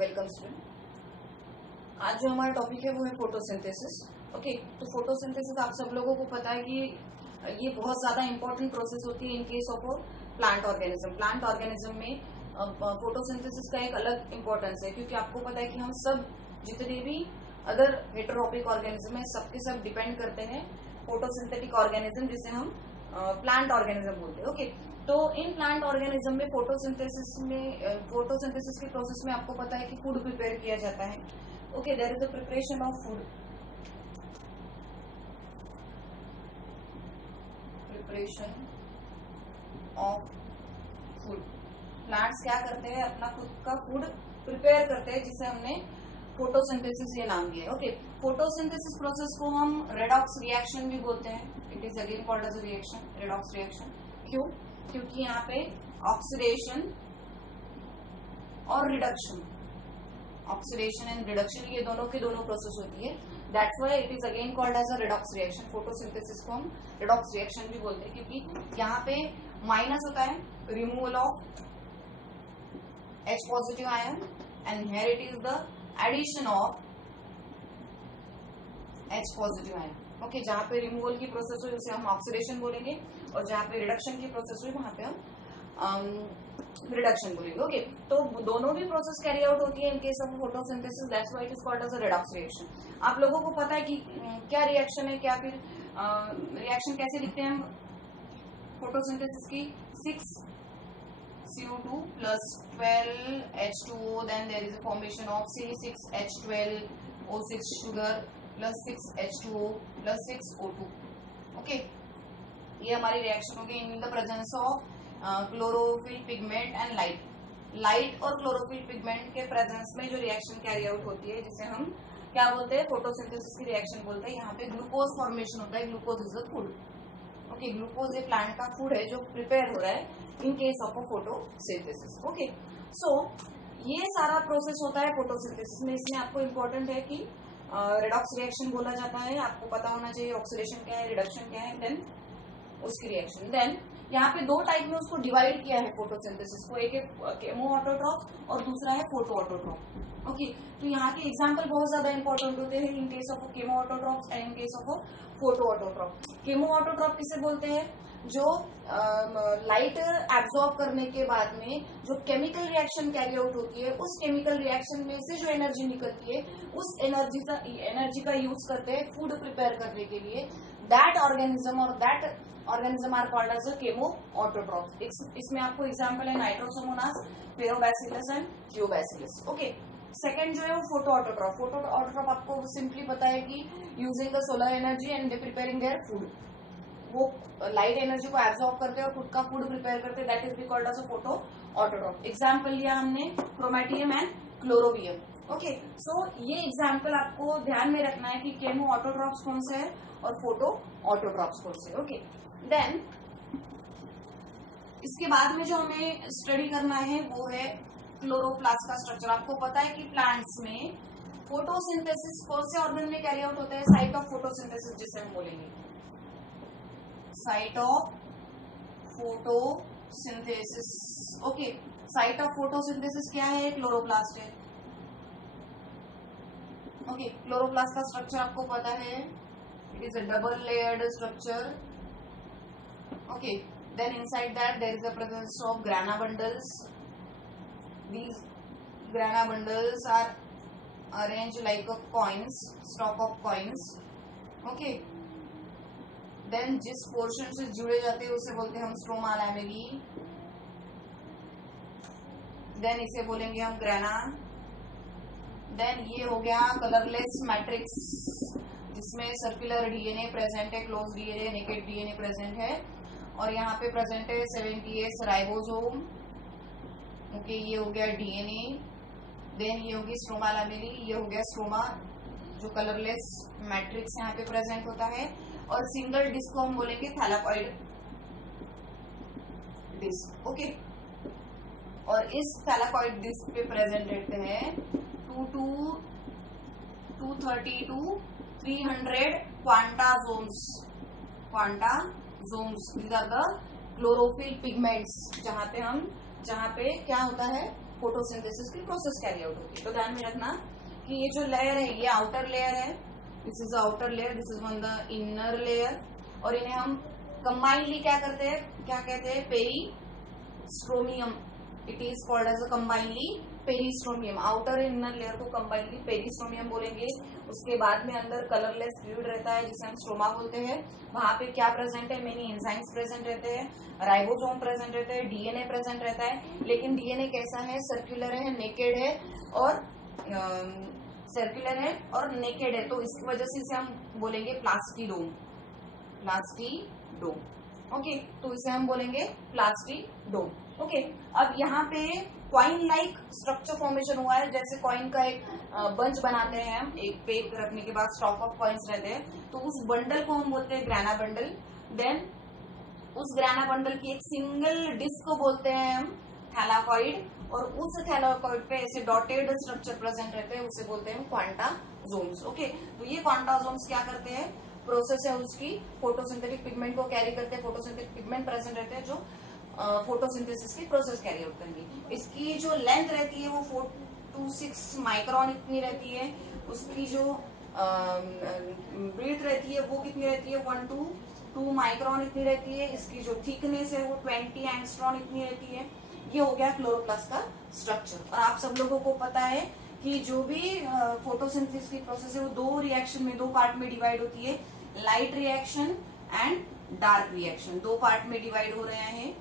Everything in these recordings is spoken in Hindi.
Welcome student. आज जो हमारा टॉपिक है वो है फोटोसिंथेसिस। ओके, तो फोटोसिंथेसिस आप सब लोगों को पता है कि ये बहुत ज्यादा इंपॉर्टेंट प्रोसेस होती है in case of plant organism. Plant organism में फोटोसिंथेसिस का एक अलग इंपॉर्टेंस है, क्योंकि आपको पता है कि हम सब जितने भी अदर हेटेरोट्रॉपिक ऑर्गेनिज्म है सबके सब डिपेंड करते हैं फोटोसिंथेटिक ऑर्गेनिज्म, जिसे हम प्लांट ऑर्गेनिज्म बोलते हैं। ओके, तो इन प्लांट ऑर्गेनिज्म में फोटोसिंथेसिस के प्रोसेस में आपको पता है कि फूड प्रिपेयर किया जाता है। Okay, there is the preparation of food. Preparation of food, plants क्या करते हैं, अपना खुद का फूड प्रिपेयर करते हैं, जिसे हमने फोटोसिंथेसिस ये नाम दिया है। ओके, फोटोसिंथेसिस प्रोसेस को हम रेडॉक्स रिएक्शन भी बोलते हैं। It is again called as a reaction, redox reaction. क्यों? क्योंकि यहाँ पे ऑक्सीडेशन और रिडक्शन, ऑक्सीडेशन एंड रिडक्शन ये दोनों के दोनों प्रोसेस होती है। That's why it is again called as a redox reaction. Photosynthesis को हम रेडॉक्स रिएक्शन भी बोलते हैं, क्योंकि यहाँ पे माइनस होता है removal of H positive ion and here it is the addition of H positive ion. Okay, जहां पे रिमूवल की प्रोसेस हुई उसे हम ऑक्सीडेशन बोलेंगे, और जहां पे रिडक्शन की प्रोसेस हुई वहां पे हम रिडक्शन बोलेंगे। ओके, तो दोनों भी प्रोसेस कैरी आउट होती है in case of photosynthesis. That's why it is called as a redox reaction. आप लोगों को पता है कि क्या रिएक्शन है, क्या फिर रिएक्शन कैसे लिखते हैं हम फोटोसिंथेसिस की। 6CO2 plus 12H2O, then there is a formation of C6H12O6 sugar plus 6H2O plus 6O2. Okay, ये हमारी रिएक्शन होगी इन the presence of chlorophyll pigment and light. Light और क्लोरोफिल पिगमेंट के प्रेजेंस में जो रिएक्शन कैरी आउट होती है, जिसे हम क्या बोलते हैं, फोटोसिंथेसिस की रिएक्शन बोलते हैं। यहाँ पे ग्लूकोज फॉर्मेशन होता है। Glucose is a food. Okay, glucose ये प्लांट का फूड है जो प्रिपेयर हो रहा है in case of a photosynthesis. Okay, so ये सारा प्रोसेस होता है फोटोसिंथेसिस में। इसमें आपको इम्पोर्टेंट है कि रेडॉक्स रिएक्शन बोला जाता है। आपको पता होना चाहिए ऑक्सीडेशन क्या है, रिडक्शन क्या है, देन उसकी रिएक्शन। देन यहाँ पे दो टाइप में उसको डिवाइड किया है फोटोसिंथेसिस को। एक है केमो ऑटोट्रॉप और दूसरा है फोटो ऑटोट्रॉप। ओके, तो यहाँ के एग्जांपल बहुत ज्यादा इंपॉर्टेंट होते हैं इन case of chemo autotroph and in case of photo autotroph. Chemo autotroph किसे बोलते हैं? जो लाइट एब्सॉर्ब करने के बाद में जो केमिकल रिएक्शन कैरी आउट होती है, उस केमिकल रिएक्शन में से जो एनर्जी निकलती है, उस एनर्जी का यूज करते हैं फूड प्रिपेयर करने के लिए। That organism are called as a chemo autotroph. इसमें आपको एग्जांपल है Nitrosomonas, Ferrobacillus and Geobacillus. Okay, second जो है वो फोटो ऑटोट्रॉप। फोटो ऑटोट्रॉप आपको सिंपली पता है कि using the solar energy and they preparing their food. वो लाइट एनर्जी को एब्सॉर्ब करते हैं और खुद का फूड प्रिपेयर करते हैं। That is be called as a photo autotroph. Example लिया हमने Chromatium and Chlorobium. Okay, so ये एग्जांपल आपको ध्यान में रखना है कि केमो ऑटोट्रॉप्स कौन से है और फोटो ऑटोट्रॉप्स कौन से। ओके, देन इसके बाद में जो हमें स्टडी करना है वो है क्लोरोप्लास्ट का स्ट्रक्चर। आपको पता है कि प्लांट्स में फोटोसिंथेसिस कौन से ऑर्गन में कैरी आउट होता है? साइट ऑफ फोटोसिंथेसिस जिसे हम बोलेंगे, site of photosynthesis. Okay, site of photosynthesis क्या है? क्लोरोप्लास्ट है। ओके, क्लोरोप्लास्ट का स्ट्रक्चर आपको पता है, it is a double layered structure. Okay, then inside that there is a presence of grana bundles. These grana bundles are arranged like a coins, stock of coins. Okay, then जिस पोर्शन से जुड़े जाते हैं उसे बोलते हैं हम स्ट्रोमा लैमेली। देन इसे बोलेंगे हम ग्रेना। देन ये हो गया कलरलेस मैट्रिक्स, जिसमें सर्कुलर डीएनए प्रेजेंट है, close DNA, naked DNA present है, और यहाँ पे प्रेजेंट है 70S राइबोसोम। ओके, ये हो गया डीएनए। देन ये होगी स्ट्रोमा लैमेली, ये हो गया स्ट्रोमा, जो कलरलेस मैट्रिक्स यहाँ पे प्रेजेंट होता है। और सिंगल डिस्क को हम बोलेंगे थैलाकॉइड डिस्क। ओके, और इस थैलाकॉइड डिस्क पे प्रेजेंट रहते हैं 230 to 300 क्वांटासोम्स। क्वांटासोम्स, these are the chlorophyll pigments, जहाँ पे क्या होता है, फोटोसिंथेसिस की प्रोसेस कैरी आउट होती है। तो ध्यान में रखना कि ये जो लेयर है ये आउटर लेयर है, this is outer layer, this is one the inner layer, और इन्हें हम कंबाइनली क्या करते हैं, क्या कहते हैं, peristromium. It is called as a combinely peristromium. Outer inner layer को कंबाइनली पेरिस्ट्रोमियम बोलेंगे। उसके बाद में अंदर कलरलेस फ्लूइड रहता है जिसे हम स्ट्रोमा बोलते हैं। वहां पे क्या प्रेजेंट है, मेनी एंजाइम्स प्रेजेंट रहते हैं, राइबोसोम प्रेजेंट रहते हैं, डीएनए प्रेजेंट रहता है। लेकिन डीएनए कैसा है, सर्कुलर है, नेकेड है और सर्कुलर है और नेकेड है, तो इसकी वजह से इसे हम बोलेंगे प्लास्टिडोम। प्लास्टिडोम, ओके, तो इसे हम बोलेंगे प्लास्टिडोम। ओके, अब यहाँ पे कॉइन लाइक स्ट्रक्चर फॉर्मेशन हुआ है। जैसे कॉइन का एक बंच बनाते हैं हम, एक पे रखने के बाद स्टॉक ऑफ कॉइन्स रहते हैं, तो उस बंडल को हम बोलते हैं ग्राना बंडल। देन उस ग्राना बंडल की एक सिंगल डिस्क को बोलते हैं हम थैलाकॉइड, और उस थैलाकॉइड पे ऐसे डॉटेड स्ट्रक्चर प्रेजेंट रहते हैं, उसे बोलते हैं क्वांटाजोम्स। ओके, तो ये क्वांटाजोम्स क्या करते हैं, प्रोसेस है उसकी, फोटोसिंथेटिक पिगमेंट को कैरी करते हैं। फोटोसिंथेटिक पिगमेंट प्रेजेंट रहते हैं जो फोटोसिंथेसिस की प्रोसेस कैरी आउट करेंगे। इसकी जो लेंथ रहती है वो 4 to 6 माइक्रोन इतनी रहती है। उसकी जो ब्रीथ रहती है वो कितनी रहती है, 1 to 2 माइक्रोन इतनी रहती है। इसकी जो थिकनेस है वो 20 एंगस्ट्रॉन इतनी रहती है। ये हो गया क्लोरोप्लास्ट का स्ट्रक्चर। और आप सब लोगों को पता है कि जो भी फोटोसिंथेसिस की प्रोसेस है वो दो रिएक्शन में, दो पार्ट में डिवाइड होती है, light reaction and dark reaction. दो पार्ट में डिवाइड हो रहे हैं,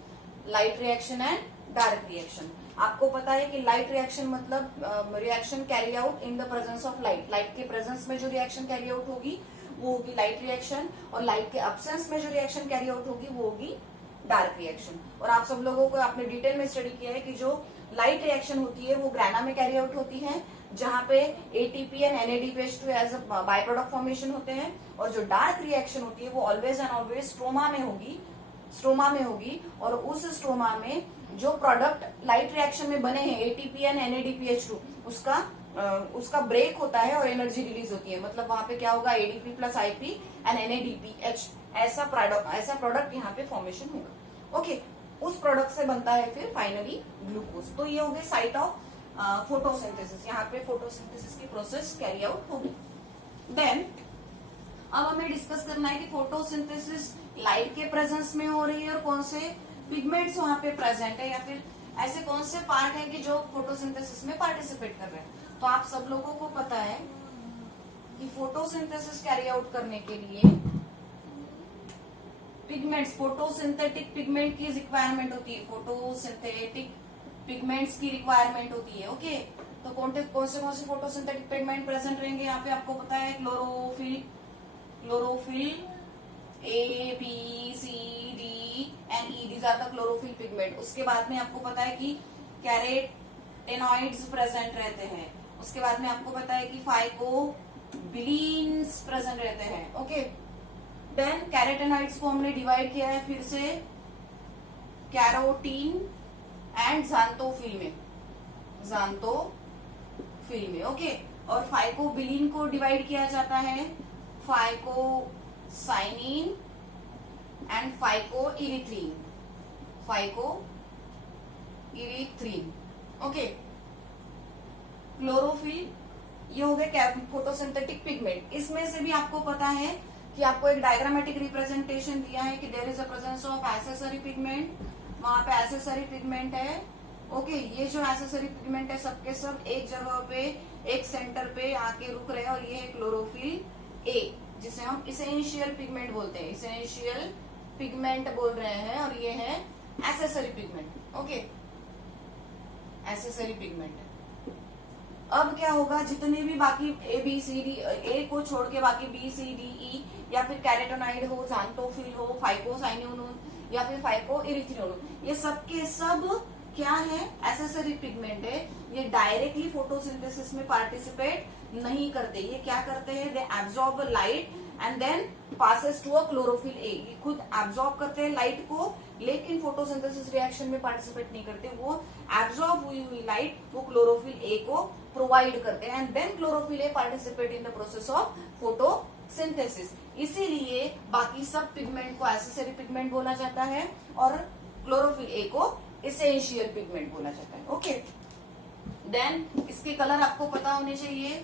light reaction and dark reaction. आपको पता है कि लाइट रिएक्शन मतलब reaction carry out in the presence of light. Light के प्रेजेंस में जो रिएक्शन कैरी आउट होगी वो होगी लाइट रिएक्शन, और लाइट के अब्सेंस में जो रिएक्शन कैरी आउट होगी वो होगी डार्क रिएक्शन। और आप सब लोगों को आपने डिटेल में स्टडी किया है कि जो लाइट रिएक्शन होती है वो ग्राना में कैरी आउट होती है, जहां पे ATP and NADPH2 as a by product formation होते हैं, और जो डार्क रिएक्शन होती है वो ऑलवेज एंड ऑलवेज स्ट्रोमा में होगी। और उस स्ट्रोमा में जो प्रोडक्ट लाइट रिएक्शन में बने हैं एटीपी एंड NADPH2 उसका ब्रेक होता है और एनर्जी रिलीज होती है। मतलब वहां पे क्या होगा, ADP plus IP and NADPH ऐसा प्रोडक्ट यहाँ पे फॉर्मेशन होगा। ओके, उस प्रोडक्ट से बनता है फिर फाइनली ग्लूकोज। तो ये हो गए साइट ऑफ फोटोसिंथेसिस। यहाँ पे फोटोसिंथेसिस की प्रोसेस कैरी आउट होगी। देन अब हमें डिस्कस करना है कि फोटोसिंथेसिस लाइट के प्रेजेंस में हो रही है और कौन से पिगमेंट्स वहां पे प्रेजेंट है, या फिर ऐसे कौन से पार्ट है कि जो फोटोसिंथेसिस में पार्टिसिपेट कर रहे हैं। तो आप सब लोगों को पता है कि फोटोसिंथेसिस कैरी आउट करने के लिए पिगमेंट्स, फोटोसिंथेटिक पिगमेंट की रिक्वायरमेंट होती है। फोटोसिंथेटिक पिगमेंट्स की रिक्वायरमेंट होती है। ओके, तो कौन से फोटोसिंथेटिक पिगमेंट प्रेजेंट रहेंगे यहाँ पे आपको पता है, chlorophyll A, B, C, D and E, these are the chlorophyll pigment। उसके बाद में आपको पता है कि कैरोटेनॉइड्स प्रेजेंट रहते हैं। उसके बाद में आपको पता है कि फाइकोबिलीन्स प्रेजेंट रहते हैं। ओके, देन कैरोटेनॉइड्स को हमने डिवाइड किया है फिर से कैरोटीन एंड ज़ांथोफिल में। ओके, और फाइकोबिलीन को डिवाइड किया जाता है फाइकोसाइनिन एंड फाइकोइरिथ्रीन। ओके, क्लोरोफिल, ये हो गए फोटोसिंथेटिक पिगमेंट। इसमें से भी आपको पता है कि आपको एक डायग्रामेटिक रिप्रेजेंटेशन दिया है कि there is a presence of accessory pigment. वहां पे एक्सेसरी पिगमेंट है। ओके, ये जो एक्सेसरी पिगमेंट है सबके सब एक जगह पे, एक सेंटर पे आके रुक रहे हैं, और ये है क्लोरोफिल A, जिसे हम इसेंशियल पिगमेंट बोलते हैं। इसेंशियल पिगमेंट बोल रहे हैं, और ये है accessory pigment. Okay, accessory pigment. अब क्या होगा, जितने भी बाकी A को छोड़ के बाकी B, C, D, E या फिर कैरोटेनॉइड हो, ज़ांथोफिल हो, फाइकोसाइनिन हो या फिर फाइकोइरिथ्रीन हो, ये सब के सब क्या है, एक्सेसरी पिगमेंट है। ये डायरेक्टली फोटोसिंथेसिस में पार्टिसिपेट नहीं करते। ये क्या करते हैं, they absorb light and then passes to a chlorophyll A। ये खुद एब्जॉर्ब करते हैं लाइट को, लेकिन फोटोसिंथेसिस रिएक्शन में पार्टिसिपेट नहीं करते। वो एब्जॉर्ब हुई लाइट वो क्लोरोफिल A को प्रोवाइड करते हैं, and then chlorophyll A participate in the process of photosynthesis. इसीलिए बाकी सब पिगमेंट को एक्सेसरी पिगमेंट बोला जाता है और क्लोरोफिल A को इसेंशियल पिगमेंट बोला जाता है। ओके, देन इसके कलर आपको पता होने चाहिए,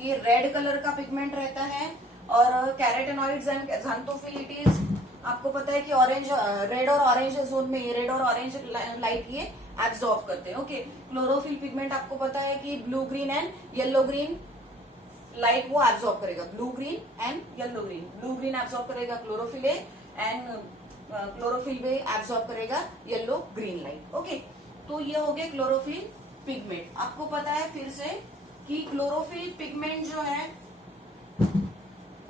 ये रेड कलर का पिगमेंट रहता है, और कैरोटेनॉइड्स एंड ज़ांथोफिलिटीज आपको पता है कि ऑरेंज, रेड और ऑरेंज जोन में, ये रेड और ऑरेंज लाइट ये एब्जॉर्ब करते हैं। ओके, क्लोरोफिल पिगमेंट आपको पता है कि blue green and yellow green light वो एब्जॉर्ब करेगा, blue green and yellow green. Blue green absorb करेगा chlorophyll A, and chlorophyll B absorb करेगा येलो ग्रीन लाइट। ओके, तो ये हो गए क्लोरोफिल पिगमेंट। आपको पता है फिर से कि क्लोरोफिल पिगमेंट जो है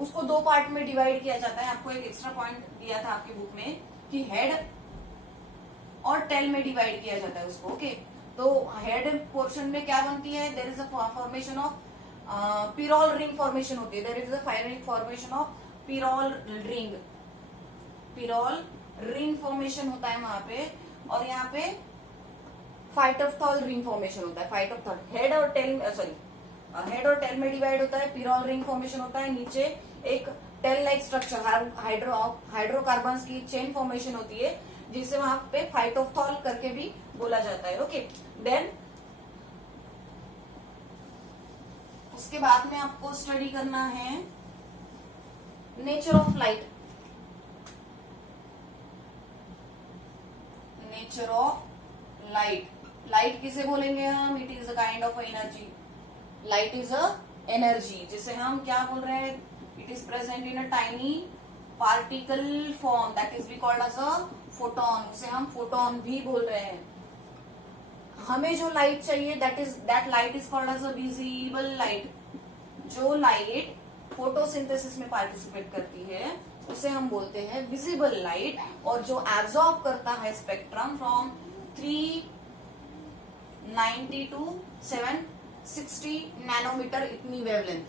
उसको दो पार्ट में डिवाइड किया जाता है। आपको एक एक्स्ट्रा पॉइंट दिया था आपकी बुक में कि हेड और टेल में डिवाइड किया जाता है उसको। ओके, तो हेड पोर्शन में क्या बनती है, there is a formation of pyrrole ring formation होती है, there is a formation of pyrrole ring formation होता है वहां पे, और यहाँ पे फाइटोप्थॉल रिंग फॉर्मेशन होता है। फाइटोप्थॉल हेड और टेल में डिवाइड होता है, पिरोल रिंग फॉर्मेशन होता है, नीचे एक टेल लाइक स्ट्रक्चर हाइड्रोकार्बन्स की चेन फॉर्मेशन होती है, जिसे वहां पे फाइटोप्थॉल करके भी बोला जाता है। ओके, देन उसके बाद में आपको स्टडी करना है nature of light. Nature of light किसे बोलेंगे हम, it is a kind of energy. Light is a energy, जिसे हम क्या बोल रहे हैं, it is present in a tiny particle form, that is be called as a photon. उसे हम फोटोन भी बोल रहे हैं। हमें जो लाइट चाहिए that light is called as a visible light. जो लाइट फोटोसिंथेसिस में पार्टिसिपेट करती है उसे हम बोलते हैं विजिबल लाइट, और जो एब्जॉर्ब करता है स्पेक्ट्रम फ्रॉम 390 टू 760 नैनोमीटर इतनी वेवलेंथ,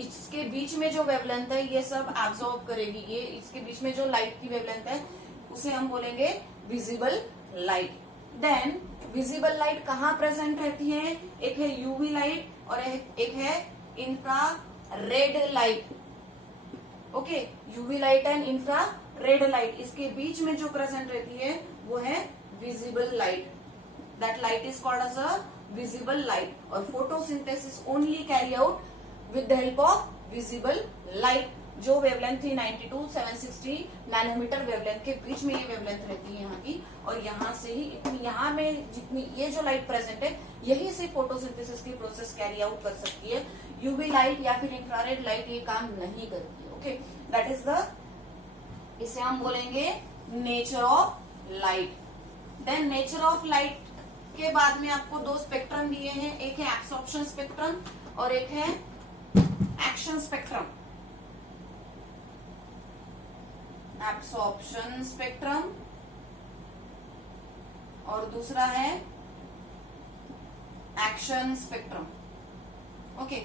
इसके बीच में जो वेवलेंथ है ये सब एब्जॉर्ब करेगी। ये इसके बीच में जो लाइट की वेवलेंथ है उसे हम बोलेंगे visible light. Then visible light कहाँ प्रेजेंट रहती है, एक है यूवी लाइट और एक है infrared light. Okay, UV light and infrared light, इसके बीच में जो प्रेजेंट रहती है वो है visible light. That light is called as a visible light, और photosynthesis only carry out with the help of visible light. जो वेवलेंथ 390 टू 760 नैनोमीटर वेवलेंथ के बीच में ये वेवलेंथ रहती है यहाँ की, और यहाँ से ही इतनी, यहाँ में जितनी ये जो लाइट प्रेजेंट है यही से फोटोसिंथेसिस की प्रोसेस कैरी आउट कर सकती है। यूवी लाइट या फिर इंफ्रारेड लाइट ये काम नहीं करती है। ओके, दैट इज द, इसे हम बोलेंगे nature of light. Then nature of light के बाद में आपको दो स्पेक्ट्रम दिए हैं, एक है एब्सॉर्प्शन स्पेक्ट्रम और एक है एक्शन स्पेक्ट्रम। एब्सॉर्प्शन स्पेक्ट्रम और दूसरा है action spectrum. Okay,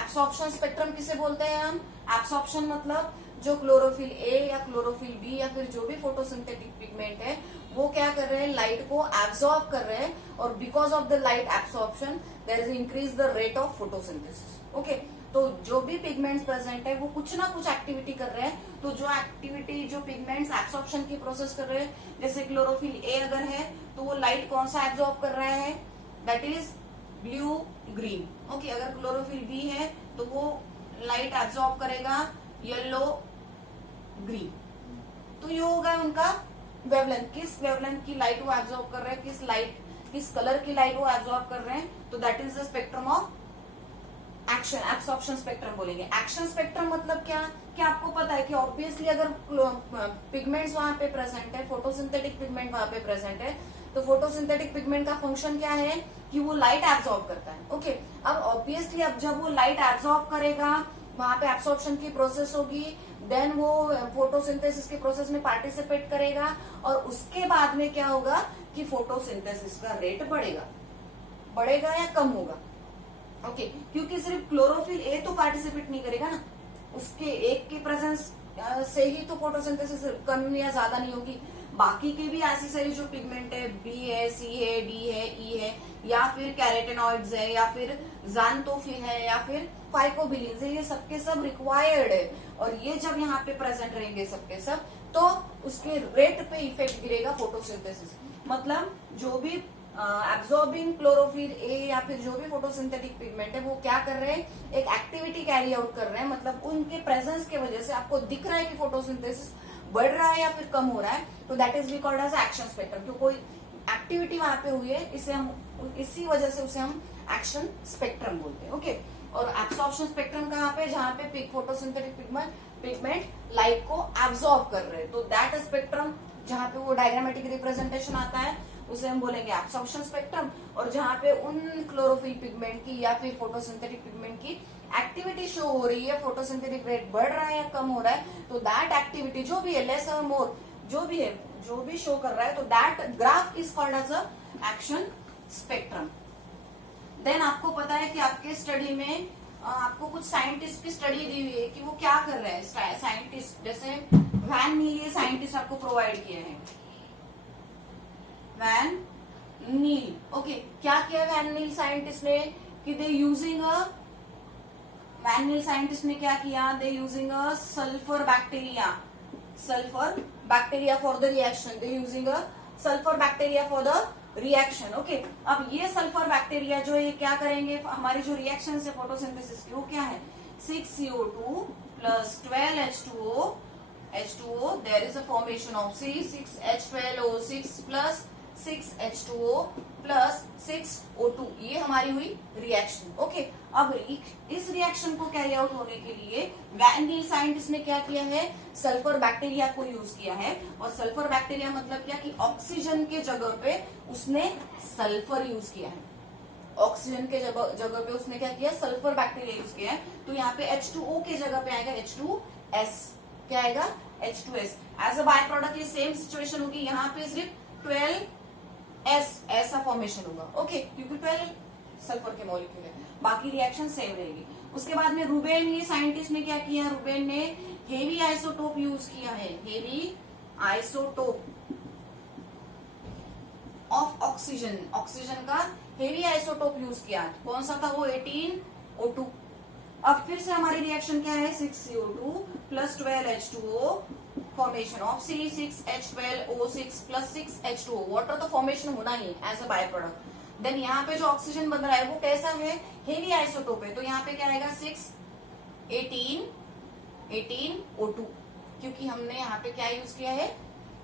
absorption spectrum किसे बोलते हैं हम, एब्सॉर्प्शन मतलब जो क्लोरोफिल ए या क्लोरोफिल बी या फिर जो भी फोटोसिंथेटिक पिगमेंट है वो क्या कर रहे हैं, लाइट को एब्सॉर्ब कर रहे हैं, और because of the light absorption there is increase the rate of photosynthesis. Okay, तो जो भी पिगमेंट्स प्रेजेंट है वो कुछ ना कुछ एक्टिविटी कर रहे हैं। तो जो एक्टिविटी, जो पिगमेंट्स एब्सॉर्प्शन की प्रोसेस कर रहे हैं, जैसे क्लोरोफिल ए अगर है तो वो लाइट कौन सा एब्सॉर्ब कर रहा है, that is blue green. Okay, अगर क्लोरोफिल बी है तो वो लाइट एब्सॉर्ब करेगा येलो ग्रीन। तो ये होगा उनका वेवलेंथ, किस वेवलेंथ की लाइट वो एब्सॉर्ब कर रहे हैं, किस कलर की लाइट वो एब्सॉर्ब कर रहे हैं। तो that is the spectrum of action, absorption spectrum बोलेंगे। एक्शन स्पेक्ट्रम मतलब क्या आपको पता है कि ऑब्वियसली अगर पिगमेंट्स वहां पे प्रेजेंट है, फोटोसिंथेटिक पिगमेंट वहां पे प्रेजेंट है, तो फोटोसिंथेटिक पिगमेंट का फंक्शन क्या है कि वो लाइट एब्सॉर्ब करता है। ओके, अब ऑब्वियसली अब जब वो लाइट एब्सॉर्ब करेगा, वहां पे एब्सॉर्प्शन की प्रोसेस होगी, देन वो फोटोसिंथेसिस के प्रोसेस में पार्टिसिपेट करेगा, और उसके बाद में क्या होगा कि फोटोसिंथेसिस का रेट बढ़ेगा या कम होगा। ओके, क्योंकि सिर्फ क्लोरोफिल ए तो पार्टिसिपेट नहीं करेगा ना, उसके एक के प्रेजेंस से ही तो फोटोसिंथेसिस कम या ज्यादा नहीं होगी। बाकी के भी ऐसी सारी जो पिगमेंट है, बी है, सी है, डी है, ई है, या फिर कैरोटेनॉइड्स है, या फिर ज़ांथोफिल है, या फिर फाइकोबिलिन्स है, ये सबके सब रिक्वायर्ड है, और ये जब यहाँ पे प्रेजेंट रहेंगे सबके सब, तो उसके रेट पे इफेक्ट गिरेगा फोटोसिंथेसिस। मतलब जो भी एब्जॉर्बिंग क्लोरोफिल ए या फिर जो भी फोटोसिंथेटिक पिगमेंट है वो क्या कर रहे हैं, एक एक्टिविटी कैरी आउट कर रहे हैं, मतलब उनके प्रेजेंस की वजह से आपको दिख रहा है कि फोटोसिंथेसिस बढ़ रहा है या फिर कम हो रहा है, तो that is we called as action spectrum. तो कोई एक्टिविटी वहां पे हुई है, इसे हम इसी वजह से उसे हम एक्शन स्पेक्ट्रम बोलते हैं। ओके, और एब्सॉर्प्शन स्पेक्ट्रम कहाँ पे, जहां पे फोटोसिंथेटिक पिगमेंट लाइट को एब्सॉर्ब कर रहे हैं, तो दैट स्पेक्ट्रम जहां पे वो डायग्रामेटिक रिप्रेजेंटेशन आता है उसे हम बोलेंगे एब्सॉर्प्शन स्पेक्ट्रम। और जहां पे उन क्लोरोफिल पिगमेंट की या फिर फोटोसिंथेटिक पिगमेंट की एक्टिविटी शो हो रही है, फोटोसिंथेटिक रेट बढ़ रहा है या कम हो रहा है, तो दैट एक्टिविटी जो भी है, लेस और मोर जो भी है, जो भी शो कर रहा है, तो that graph is called as a action spectrum. Then आपको पता है कि आपके स्टडी में आपको कुछ साइंटिस्ट की स्टडी दी हुई है कि वो क्या कर रहे हैं। साइंटिस्ट जैसे वैन नील, ये साइंटिस्ट आपको प्रोवाइड किए हैं, वैन नील। ओके, क्या किया वैन नील साइंटिस्ट ने कि they using a, van Niel scientist ने क्या किया, they using a sulphur bacteria, sulphur bacteria for the reaction, they using a sulphur bacteria for the reaction. Okay, अब ये सल्फर बैक्टीरिया जो है क्या करेंगे, हमारी जो रिएक्शन है फोटोसिंथेसिस की वो क्या है, 6CO2 plus 12H2O, H2O, there is a formation of C6H12O6 plus 6H2O plus 6O2, ये हमारी हुई रिएक्शन। ओके, अब इस रिएक्शन को कैरी आउट होने के लिए वैन नील साइंटिस्ट ने क्या किया है, सल्फर बैक्टीरिया को यूज किया है। और सल्फर बैक्टीरिया मतलब क्या कि ऑक्सीजन के जगह पे उसने सल्फर यूज किया है, ऑक्सीजन के जगह पे उसने क्या किया, सल्फर बैक्टीरिया यूज किया है। तो यहाँ पे H2O के जगह पे आएगा H2S, क्या आएगा H2S। As a by product ये सेम सिचुएशन होगी, यहाँ पे सिर्फ 12S ऐसा फॉर्मेशन होगा। ओके, क्योंकि 12 सल्फर के मॉलिक्यूल है, बाकी रिएक्शन सेम रहेगी। उसके बाद में रूबेन, ये साइंटिस्ट ने क्या किया, रूबेन ने हेवी आइसोटोप यूज किया है, heavy isotope of oxygen, oxygen का हेवी आइसोटोप यूज किया। कौन सा था वो, 18O2। अब फिर से हमारी रिएक्शन क्या है, 6CO2 plus 12H2O, formation of C6H12O6 plus 6H2O। Water तो फॉर्मेशन होना ही as a by product. Then यहाँ पे जो ऑक्सीजन बन रहा है वो कैसा है, हेवी आइसोटोप है, तो यहाँ पे क्या आएगा 18O2, क्योंकि हमने यहाँ पे क्या यूज किया है,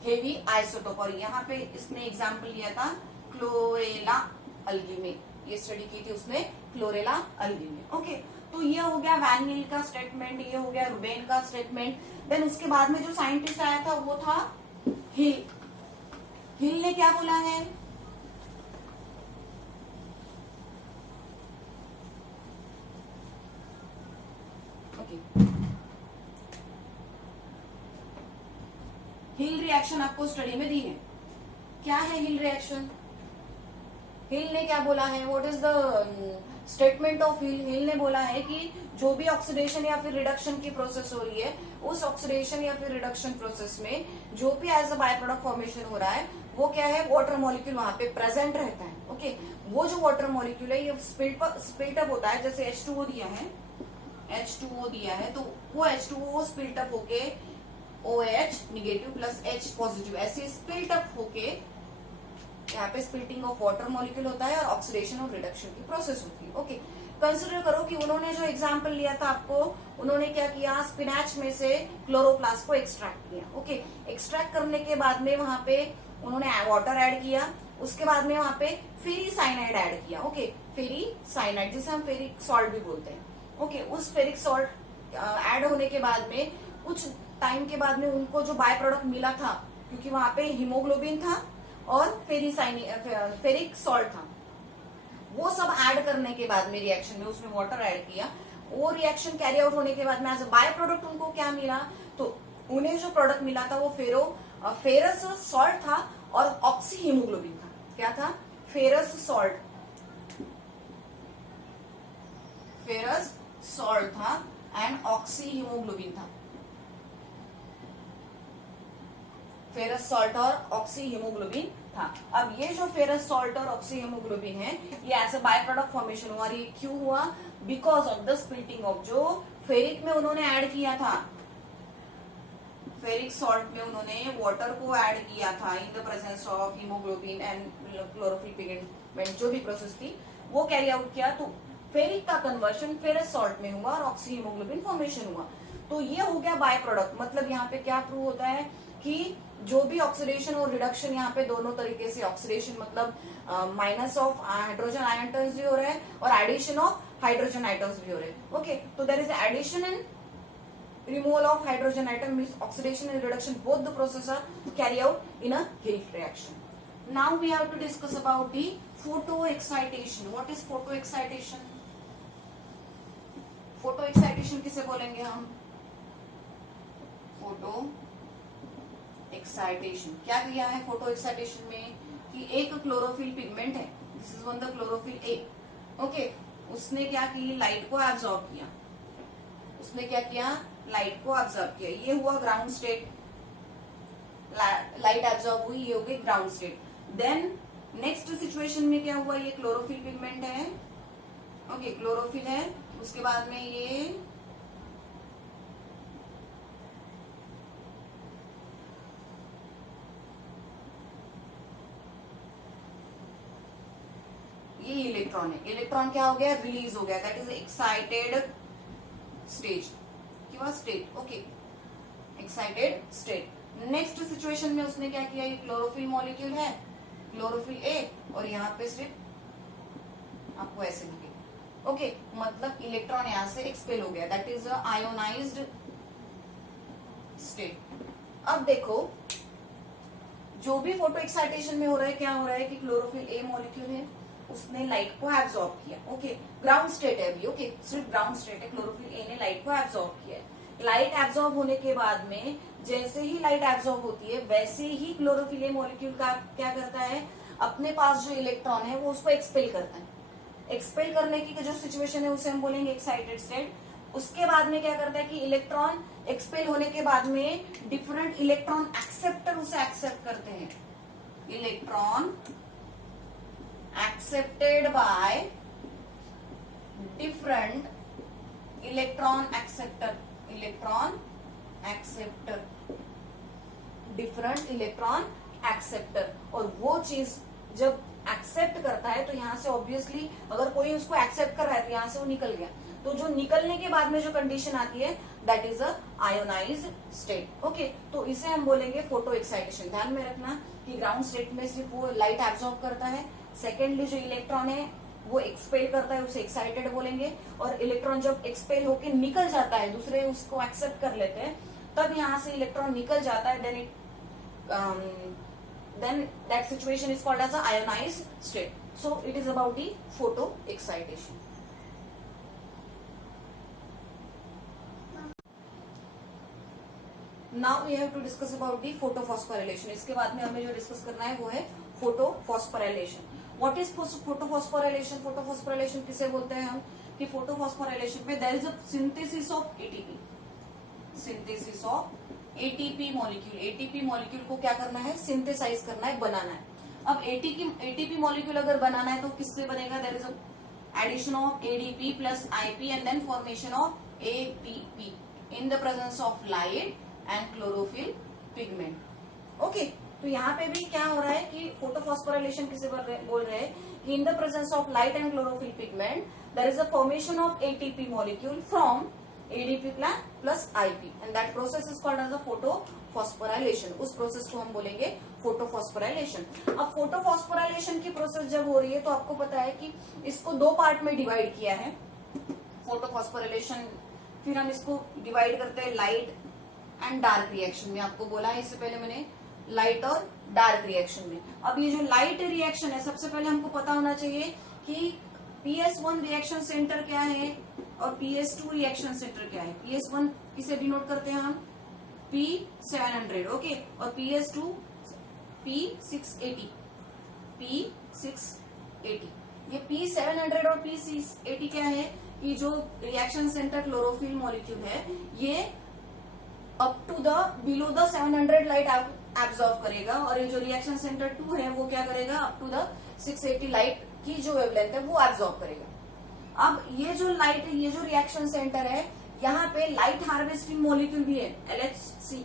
हेवी आइसोटोप। और यहाँ पे इसने एग्जाम्पल लिया था क्लोरेला अल्गी में, ये स्टडी की थी उसने क्लोरेला अल्गी में। ओके, तो ये हो गया वैन नील का स्टेटमेंट, ये हो गया रूबेन का स्टेटमेंट। देन उसके बाद में जो साइंटिस्ट आया था वो था हिल। हिल ने क्या बोला है, हिल रिएक्शन आपको स्टडी में दी है, क्या है हिल रिएक्शन, हिल ने क्या बोला है, what is the statement of Hill. Hill ने बोला है कि जो भी ऑक्सीडेशन या फिर रिडक्शन की प्रोसेस हो रही है, उस ऑक्सीडेशन या फिर रिडक्शन प्रोसेस में जो भी as a by product formation हो रहा है वो क्या है, वाटर मॉलिक्यूल वहां पे प्रेजेंट रहता है। ओके, वो जो वाटर मॉलिक्यूल है ये स्प्लिट अप होता है, जैसे H2O दिया है, H2O दिया है, तो वो H2O स्प्लिट अप होके OH negative plus H positive ऐसे स्प्लिट अप होके यहाँ पे स्प्लिटिंग ऑफ वाटर मॉलिक्यूल होता है और ऑक्सीडेशन और रिडक्शन की प्रोसेस होती है। ओके, कंसिडर करो कि उन्होंने जो एग्जांपल लिया था आपको, उन्होंने क्या किया, स्पिनच में से क्लोरोप्लास्ट को एक्सट्रैक्ट किया। ओके, एक्सट्रैक्ट करने के बाद में वहां पे उन्होंने वाटर ऐड किया, उसके बाद में वहां पे फेरी साइनाइड ऐड किया। ओके, फेरी साइनाइड जिसे हम फेरिक सॉल्ट भी बोलते हैं। ओके, उस फेरिक सॉल्ट ऐड होने के बाद में कुछ टाइम के बाद में उनको जो बाय प्रोडक्ट मिला था, क्योंकि वहां पे हीमोग्लोबिन था और फेरिक सॉल्ट था, वो सब ऐड करने के बाद में रिएक्शन में उसमें वाटर ऐड किया। वो रिएक्शन कैरी आउट होने के बाद में एज अ बाय प्रोडक्ट उनको क्या मिला, तो उन्हें जो प्रोडक्ट मिला था वो फेरस सॉल्ट था और ऑक्सी हीमोग्लोबिन था। क्या था, फेरस सॉल्ट था एंड ऑक्सी हीमोग्लोबिन था, फेरस सॉल्ट और ऑक्सी हीमोग्लोबिन था। अब ये जो फेरस सॉल्ट और ऑक्सी हीमोग्लोबिन है ये as a by product formation हुआ, ये क्यों हुआ, because of the splitting of जो फेरिक में उन्होंने ऐड किया था, फेरिक सॉल्ट में उन्होंने वाटर को ऐड किया था इन the presence of haemoglobin and chlorophyll pigment, जो भी प्रोसेस थी वो कैरी आउट किया, तो फेरिक का कन्वर्शन फेरस सॉल्ट में हुआ और ऑक्सी हीमोग्लोबिन फॉर्मेशन हुआ। तो ये हो गया बाय प्रोडक्ट। मतलब यहाँ पे क्या प्रूव होता है कि जो भी ऑक्सीडेशन और रिडक्शन यहाँ पे दोनों तरीके से, ऑक्सीडेशन मतलब माइनस ऑफ हाइड्रोजन आयटम्स भी हो रहे हैं और एडिशन ऑफ हाइड्रोजन आइटम्स भी हो रहे हैं। ओके, तो there is addition and removal of hydrogen atom means oxidation and reduction, both the processes are carried out in a Hill reaction. Now we have to discuss about the photo excitation. What is photo excitation? Photo excitation किसे बोलेंगे हम? Photo excitation क्या किया है photo excitation में कि एक क्लोरोफिल पिगमेंट है, this is one the chlorophyll A. Okay, उसने क्या की, लाइट को एब्जॉर्ब किया, उसने क्या किया, लाइट को एब्जॉर्ब किया, ये हुआ ग्राउंड स्टेट, लाइट एब्जॉर्ब हुई, ये हो गई ground state. Then next situation में क्या हुआ, ये क्लोरोफिल पिगमेंट है, ओके क्लोरोफिल है, उसके बाद में ये इलेक्ट्रॉन है, इलेक्ट्रॉन क्या हो गया, रिलीज हो गया, दैट इज एक्साइटेड स्टेज की बात, state, okay excited state. Next situation में उसने क्या किया, ये क्लोरोफिल मॉलिक्यूल है, क्लोरोफिल ए, और यहाँ पे सिर्फ आपको ऐसे दिखे, ओके मतलब इलेक्ट्रॉन यहाँ से एक्सपेल हो गया, दैट इज आयोनाइज्ड स्टेट। अब देखो जो भी फोटो एक्साइटेशन में हो रहा है, क्या हो रहा है कि क्लोरोफिल ए मॉलिक्यूल है, उसने लाइट को एब्जॉर्ब किया, ओके ग्राउंड स्टेट है अभी, ओके सिर्फ ग्राउंड स्टेट है, क्लोरोफिल ए ने लाइट को एब्जॉर्ब किया है। लाइट एब्जॉर्ब होने के बाद में जैसे ही लाइट एब्जॉर्ब होती है वैसे ही क्लोरोफिल ए मॉलिक्यूल का क्या करता है, अपने पास जो इलेक्ट्रॉन है वो उसको एक्सपेल करता है। एक्सपेल करने की जो सिचुएशन है उसे हम बोलेंगे एक्साइटेड स्टेट। उसके बाद में क्या करता है कि इलेक्ट्रॉन एक्सपेल होने के बाद में डिफरेंट इलेक्ट्रॉन एक्सेप्टर उसे एक्सेप्ट करते हैं, electron accepted by different electron acceptor, different electron acceptor। और वो चीज जब एक्सेप्ट करता है तो यहाँ से ऑब्वियसली अगर कोई उसको एक्सेप्ट कर रहा है तो यहाँ से वो निकल गया, तो जो निकलने के बाद में जो कंडीशन आती है that is a ionised state. Okay, तो इसे हम बोलेंगे फोटो एक्साइटेशन। ध्यान में रखना कि ग्राउंड स्टेट में सिर्फ वो लाइट एब्जॉर्ब करता है, सेकेंडली जो इलेक्ट्रॉन है वो एक्सपेल करता है, उसे एक्साइटेड बोलेंगे, और इलेक्ट्रॉन जब एक्सपेल होकर निकल जाता है, दूसरे उसको एक्सेप्ट कर लेते हैं, तब यहाँ से इलेक्ट्रॉन निकल जाता है, then that situation is called as a ionized state. So it is about the photo excitation. Now we have to discuss about the photophosphorylation. इसके बाद में हमें जो डिस्कस करना है वो है photophosphorylation. What is photophosphorylation? Photophosphorylation किसे बोलते हैं हम कि photophosphorylation में there is a synthesis of ATP. Synthesis of ATP molecule. ATP molecule को क्या करना है, सिंथेसाइज करना है, बनाना है। अब ATP मॉलिक्यूल अगर बनाना है तो किससे बनेगा, there is addition of ADP plus IP and then formation of APP in the presence of light and chlorophyll pigment. Okay, तो यहाँ पे भी क्या हो रहा है कि फोटोफॉस्फोराइलेशन किसे बोल रहे हैं कि in the presence of light and chlorophyll pigment there is a formation of ATP molecule from ADP plus IP and that process is called as a photophosphorylation। उस प्रोसेस को हम बोलेंगे photophosphorylation। अब photophosphorylation की प्रोसेस जब हो रही है तो आपको पता है कि इसको दो पार्ट में डिवाइड किया है photophosphorylation। फिर हम इसको डिवाइड करते हैं लाइट एंड डार्क रिएक्शन में। आपको बोला है इससे पहले मैंने लाइट और डार्क रिएक्शन में। अब ये जो लाइट रिएक्शन है, सबसे पहले हमको पता होना चाहिए कि PS1 रिएक्शन सेंटर क्या है और PS2 रिएक्शन सेंटर क्या है। PS1 किसे डिनोट करते हैं हम, P700, ओके, और PS2 P680, P680। ये P700 और P680 क्या है कि जो रिएक्शन सेंटर क्लोरोफिल मॉलिक्यूल है ये up to the below the 700 light absorb करेगा, और ये जो रिएक्शन सेंटर 2 है वो क्या करेगा, अप टू द 680 लाइट की जो वेवलेंथ है वो एब्जॉर्ब करेगा। अब ये जो लाइट है, ये जो रिएक्शन सेंटर है, यहाँ पे लाइट हार्वेस्टिंग मॉलिक्यूल भी है LHC,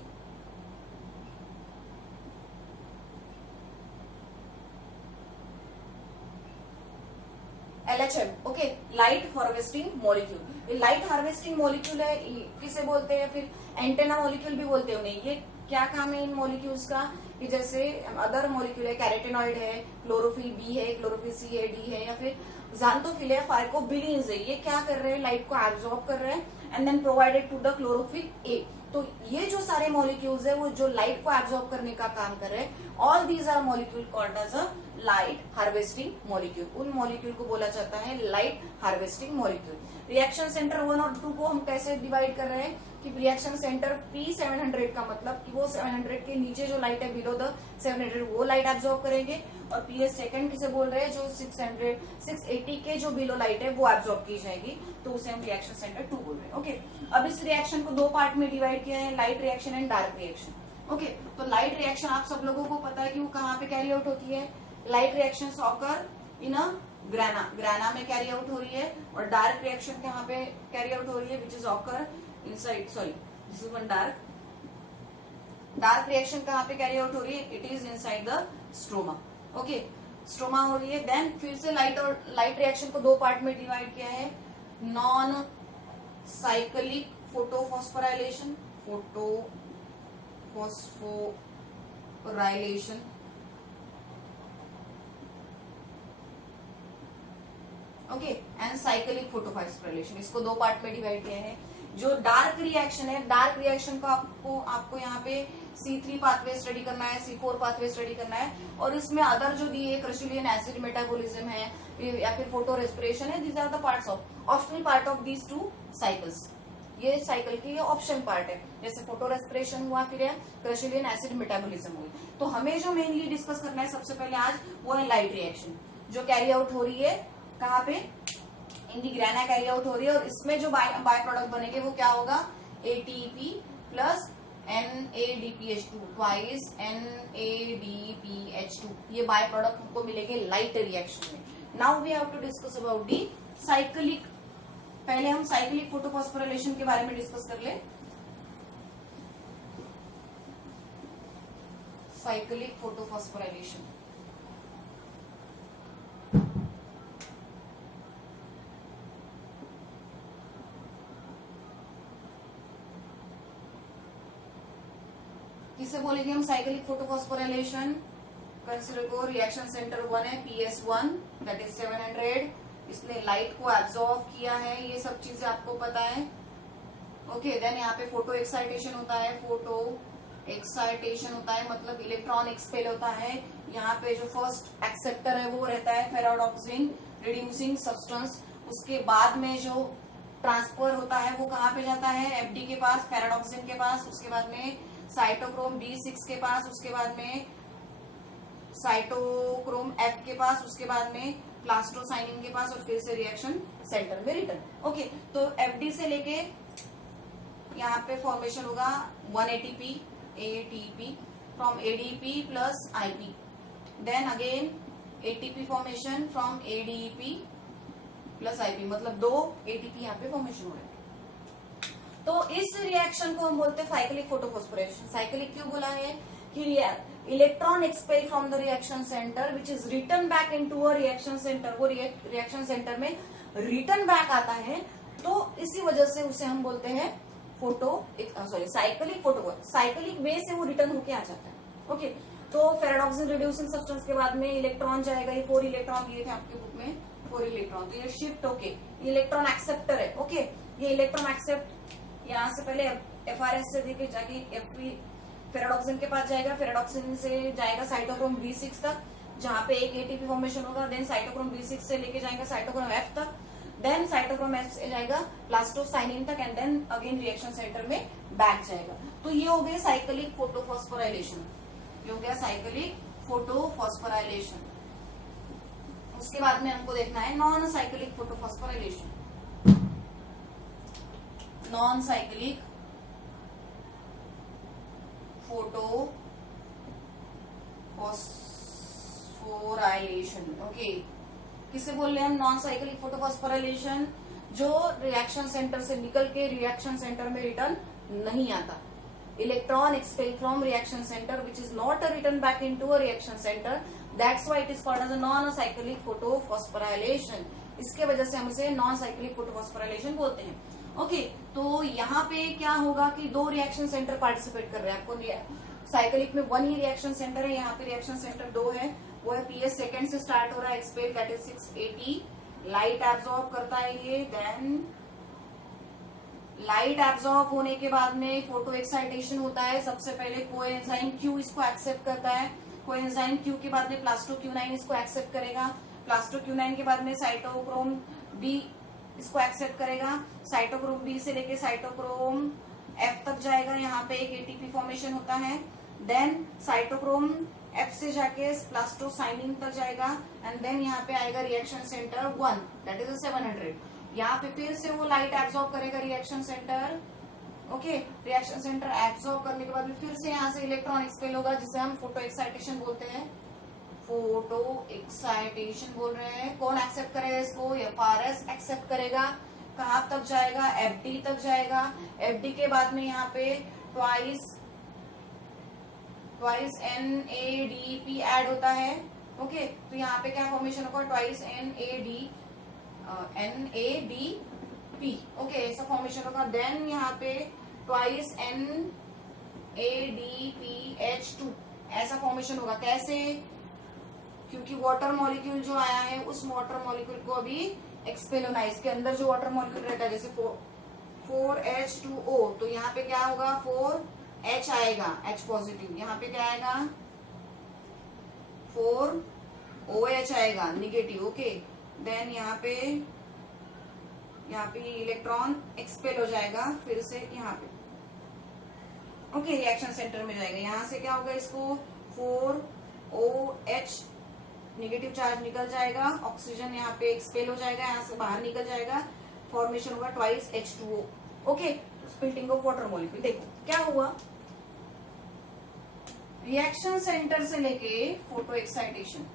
LHM, okay, light harvesting molecule. Light harvesting molecule है, किसे बोलते हैं, फिर एंटेना मॉलिक्यूल भी बोलते हैं उन्हें। ये क्या काम है इन मॉलिक्यूल्स का, कि जैसे अदर मॉलिक्यूल है, कैरोटेनॉइड है, क्लोरोफिल बी है, क्लोरोफिल सी है, डी है, या फिर ज़ांथोफिल है, फार्कोबिलिन्स है, ये क्या कर रहे हैं, लाइट को एब्जॉर्ब कर रहे हैं and then provided to the chlorophyll A. तो ये जो सारे मॉलिक्यूल्स है वो जो लाइट को एब्जॉर्ब करने का काम कर रहे हैं, all these are molecule called as a light harvesting molecule. उन मॉलिक्यूल को बोला जाता है light harvesting molecule. Reaction centre 1 और 2 को हम कैसे डिवाइड कर रहे हैं कि रिएक्शन सेंटर P700 का मतलब कि वो 700 के नीचे जो लाइट है, बिलो द 700 वो लाइट एब्जॉर्ब करेंगे, और PS सेकंड किसे बोल रहे हैं, जो 680 के जो बिलो लाइट है वो एब्जॉर्ब की जाएगी, तो उसे हम रिएक्शन सेंटर 2 बोल रहे हैं। ओके, अब इस रिएक्शन को 2 पार्ट में डिवाइड किया है, light reaction and dark reaction. Okay, तो लाइट रिएक्शन आप सब लोगों को पता है कि वो कहाँ पे कैरी आउट होती है, लाइट रिएक्शन ऑकर इन अ ग्राना में कैरी आउट हो रही है, और डार्क रिएक्शन कहाँ पे कैरी आउट हो रही है, which is occur inside, sorry this is one dark reaction कहाँ पे कैरी आउट हो रही है, it is inside the stroma. Okay, stroma हो रही है। देन फिर से लाइट रिएक्शन को 2 पार्ट में डिवाइड किया है, non cyclic photophosphorylation, okay, and cyclic photophosphorylation, इसको 2 पार्ट में डिवाइड किया है। जो डार्क रिएक्शन है, डार्क रिएक्शन को आपको यहाँ पे C3 पाथवे स्टडी करना है, C4 पाथवे स्टडी करना है, और इसमें अदर जो दिए क्रिस्टलीन एसिड मेटाबॉलिज्म है या फिर फोटो रेस्पिरेशन है, these are the parts of optional part of these 2 cycles. ये साइकिल की ऑप्शन पार्ट है, जैसे फोटो रेस्पिरेशन हुआ, फिर क्रिस्टलीन एसिड मेटाबॉलिज्म हुई। तो हमें जो मेनली डिस्कस करना है सबसे पहले आज, वो है लाइट रिएक्शन, जो कैरी आउट हो रही है कहाँ पे, इन दी ग्राना कैरी आउट हो रही है, और इसमें जो बाय प्रोडक्ट बनेंगे वो क्या होगा, ATP plus NADPH2 twice NADPH2, ये बाय प्रोडक्ट हमको मिलेंगे लाइट रिएक्शन में। Now we have to discuss about the cyclic. पहले हम साइक्लिक फोटोफॉस्फोराइलेशन के बारे में डिस्कस कर ले। साइक्लिक फोटोफॉस्फोराइलेशन, किसे बोलेंगे हम साइक्लिक फोटोफॉस्फोराइलेशन, कंसीडर को रिएक्शन सेंटर 1 है PS1 दैट इज 700, इसने लाइट को एब्जॉर्ब किया है, ये सब चीजें आपको पता है। ओके, देन यहाँ पे फोटो एक्साइटेशन होता है, फोटो एक्साइटेशन होता है मतलब इलेक्ट्रॉन एक्सपेल होता है। यहाँ पे जो फर्स्ट एक्सेप्टर है वो रहता है फेराडॉक्सिन रिड्यूसिंग सब्सटेंस, उसके बाद में जो ट्रांसफर होता है वो कहाँ पे जाता है, FD के पास, फेराडॉक्सिन के पास, उसके बाद में साइटोक्रोम B6 के पास, उसके बाद में साइटोक्रोम F के पास, उसके बाद में प्लास्टोसाइनिन के पास, और फिर से रिएक्शन सेंटर में रिटर्न। ओके, तो FD से लेके यहाँ पे फॉर्मेशन होगा 1 ATP from ADP plus IP, then again ATP formation from ADP plus IP, मतलब 2 ATP यहाँ पे फॉर्मेशन हो रहे हैं। तो इस रिएक्शन को हम बोलते हैं साइक्लिक फोटोफॉस्फोरेशन। साइक्लिक क्यों बोला है कि electron expel from the reaction centre which is return back into a reaction centre, वो रिएक्शन सेंटर में रिटर्न बैक आता है, तो इसी वजह से उसे हम बोलते हैं साइक्लिक वे से वो रिटर्न होके आ जाता है। ओके, तो फेराडॉक्सिन रिड्यूसिंग सब्सटेंस के बाद में इलेक्ट्रॉन जाएगा, ये 4 इलेक्ट्रॉन दिए थे आपके बुक में, 4 इलेक्ट्रॉन, तो ये शिफ्ट होके इलेक्ट्रॉन एक्सेप्टर है। ओके, ये इलेक्ट्रॉन एक्सेप्ट यहाँ से पहले FRS से देके जाके FP फेराडॉक्सिन के पास जाएगा, फेराडॉक्सिन से जाएगा साइटोक्रोम B6 तक, जहाँ पे एक ATP फॉर्मेशन होगा, देन साइटोक्रोम B6 से लेके जाएगा साइटोक्रोम F तक, देन साइटोक्रोम F से जाएगा प्लास्टोसाइनिन तक, and then again reaction centre में बैक जाएगा। तो ये हो गया साइक्लिक फोटोफॉस्फोराइलेशन, ये हो गया साइक्लिक फोटोफॉस्फोराइलेशन। उसके बाद में हमको देखना है non cyclic photophosphorylation. Non cyclic photophosphorylation, okay, किसे बोल रहे हैं हम नॉन साइक्लिक फोटोफॉस्फोराइलेशन, जो रिएक्शन सेंटर से निकल के रिएक्शन सेंटर में रिटर्न नहीं आता। Electron expel from reaction centre which is not return back into a reaction centre, that's why it is called as a non cyclic photophosphorylation. इसके वजह से हम इसे नॉन साइक्लिक फोटोफॉस्फोराइलेशन बोलते हैं। ओके, तो यहाँ पे क्या होगा कि 2 रिएक्शन सेंटर पार्टिसिपेट कर रहे हैं। आपको साइक्लिक में 1 ही रिएक्शन सेंटर है, यहाँ पे रिएक्शन सेंटर 2 है। वो है पीएस सेकेंड से स्टार्ट हो रहा है, expel that is 680, light absorb करता है ये। देन लाइट एब्जॉर्ब होने के बाद में फोटो एक्साइटेशन होता है। सबसे पहले कोएंजाइम क्यू इसको एक्सेप्ट करता है, कोएंजाइम क्यू के बाद में प्लास्टोक्यूनाइन इसको एक्सेप्ट करेगा, प्लास्टोक्यूनाइन के बाद में साइटोक्रोम बी इसको एक्सेप्ट करेगा, साइटोक्रोम बी से लेके साइटोक्रोम एफ तक जाएगा, यहाँ पे एक एटीपी फॉर्मेशन होता है। देन साइटोक्रोम एफ से जाके प्लास्टोसाइनिन तक जाएगा, एंड देन यहाँ पे आएगा रिएक्शन सेंटर 1 दैट इज 700। यहाँ पे फिर से वो लाइट एब्जॉर्ब करेगा reaction centre. Okay, reaction centre absorb करने के बाद में फिर से यहाँ से इलेक्ट्रॉन एक्सपेल होगा, जिसे हम फोटो एक्साइटेशन बोलते हैं। फोटो एक्साइटेशन बोल रहे हैं। कौन एक्सेप्ट करेगा इसको? एफआरएस एक्सेप्ट करेगा। कहाँ तक जाएगा? एफडी तक जाएगा। एफडी के बाद में यहाँ पे ट्वाइस NADP ऐड होता है। ओके, तो यहाँ पे क्या फॉर्मेशन होगा? Twice NADP। ओके, ऐसा फॉर्मेशन होगा। देन यहाँ पे ट्वाइस NADPH2 ऐसा फॉर्मेशन होगा। कैसे? क्योंकि वाटर मॉलिक्यूल जो आया है उस वाटर मॉलिक्यूल को अभी एक्सपेल होना है। इसके अंदर जो वाटर मॉलिक्यूल रहता है जैसे 4H2O, तो यहाँ पे क्या होगा? 4H आएगा, H पॉजिटिव। यहाँ पे क्या आएगा? 4OH आएगा, निगेटिव। ओके, देन यहाँ पे इलेक्ट्रॉन एक्सपेल हो जाएगा फिर से यहाँ पे। ओके, रिएक्शन सेंटर में जाएगा। यहाँ से क्या होगा? इसको 4OH नेगेटिव चार्ज निकल जाएगा, ऑक्सीजन यहाँ पे एक्सपेल हो जाएगा, यहाँ से बाहर निकल जाएगा, फॉर्मेशन होगा twice H2O। Okay, splitting of water molecule. देखो क्या हुआ, रिएक्शन सेंटर से लेके फोटो एक्साइटेशन।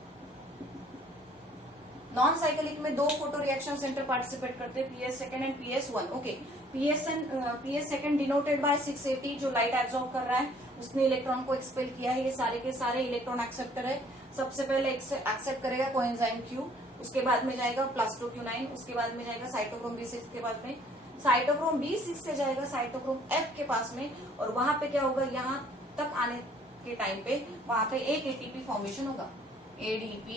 नॉन साइक्लिक में 2 फोटो रिएक्शन सेंटर पार्टिसिपेट करते हैं, PS second and PS1। Okay, PS second denoted by 680 जो लाइट एब्जॉर्ब कर रहा है, उसने इलेक्ट्रॉन को एक्सपेल किया है। ये सारे के सारे इलेक्ट्रॉन एक्सेप्टर है। सबसे पहले एक्सेप्ट करेगा कोएंजाइम क्यू, उसके बाद में जाएगा प्लास्टोक्यूनाइन, उसके बाद में जाएगा साइटोक्रोम B6 के बाद में साइटोक्रोम B6 से जाएगा साइटोक्रोम F के पास में, और वहां पे क्या होगा? यहाँ तक आने के टाइम पे वहां पे एक एटीपी फॉर्मेशन होगा, ADP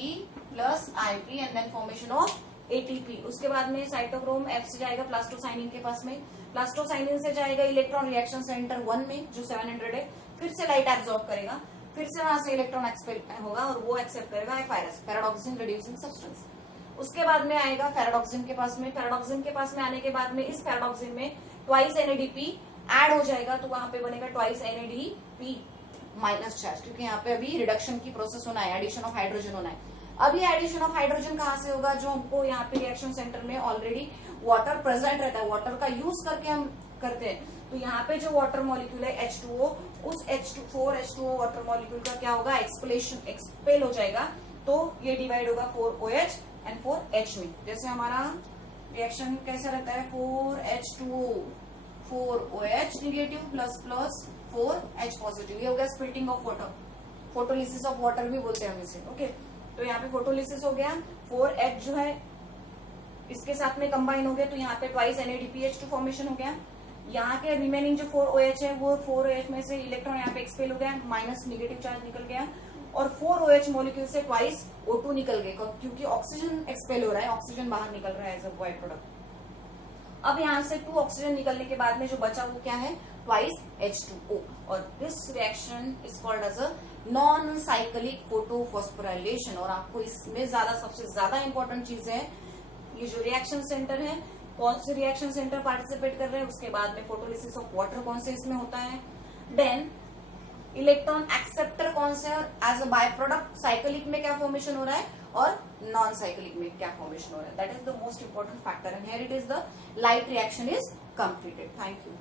plus IP and then formation of ATP। उसके बाद में साइटोक्रोम F से जाएगा प्लास्टोसाइनिन के पास में, प्लास्टोसाइनिन से जाएगा इलेक्ट्रॉन रिएक्शन सेंटर 1 में जो 700 है, फिर से लाइट एब्जॉर्ब करेगा, फिर से वहां से इलेक्ट्रॉन एक्सपेल होगा और वो एक्सेप्ट करेगा एफआरएस, फेराडॉक्सिन रिड्यूसिंग सब्सटेंस। उसके बाद में आएगा फेराडॉक्सिन के पास में, फेराडॉक्सिन के पास में आने के बाद में इस फेराडॉक्सिन में ट्वाइस NADP ऐड हो जाएगा, तो वहां पे बनेगा ट्वाइस NADP माइनस चार्ज, क्योंकि यहाँ पे अभी रिडक्शन की प्रोसेस होना है, एडिशन ऑफ हाइड्रोजन होना है। अभी एडिशन ऑफ हाइड्रोजन कहाँ से होगा? जो हमको यहाँ पे रिएक्शन सेंटर में ऑलरेडी वाटर प्रेजेंट रहता है, वाटर का यूज करके हम करते हैं। तो यहाँ पे जो वाटर मॉलिक्यूल है H2O, उस 4H2O वाटर मॉलिक्यूल का क्या होगा? एक्सपेल हो जाएगा, तो ये डिवाइड होगा 4OH एंड 4H में। जैसे हमारा रिएक्शन कैसा रहता है? 4H2O 4OH negative plus plus 4H positive. ये हो गया splitting of water, photolysis of water भी बोलते हैं हम इसे। ओके, तो यहाँ पे फोटोलिसिस हो गया, 4H जो है इसके साथ में कंबाइन हो गया, तो यहाँ पे ट्वाइस NADPH2 फॉर्मेशन हो गया। यहाँ के रिमेनिंग जो 4OH है वो 4OH में से इलेक्ट्रॉन यहाँ पे एक्सपेल हो गया, माइनस निगेटिव चार्ज निकल गया, और 4OH मॉलिक्यूल से ट्वाइस O2 निकल गए, क्योंकि ऑक्सीजन एक्सपेल हो रहा है, ऑक्सीजन बाहर निकल रहा है एज अ बाय प्रोडक्ट। अब यहाँ से 2 ऑक्सीजन निकलने के बाद में जो बचा वो क्या है? ट्वाइस H2O, और this reaction is called as a non cyclic photophosphorylation. और आपको इसमें सबसे ज्यादा इंपॉर्टेंट चीज है ये जो रिएक्शन सेंटर है, कौन से रिएक्शन सेंटर पार्टिसिपेट कर रहे हैं, उसके बाद में फोटोलिसिस ऑफ वाटर कौन से इसमें होता है, देन इलेक्ट्रॉन एक्सेप्टर कौन से, as a by product cyclic में क्या फॉर्मेशन हो रहा है और नॉन साइक्लिक में क्या फॉर्मेशन हो रहा है। That is the most important factor, and here it is the light reaction is completed. Thank you.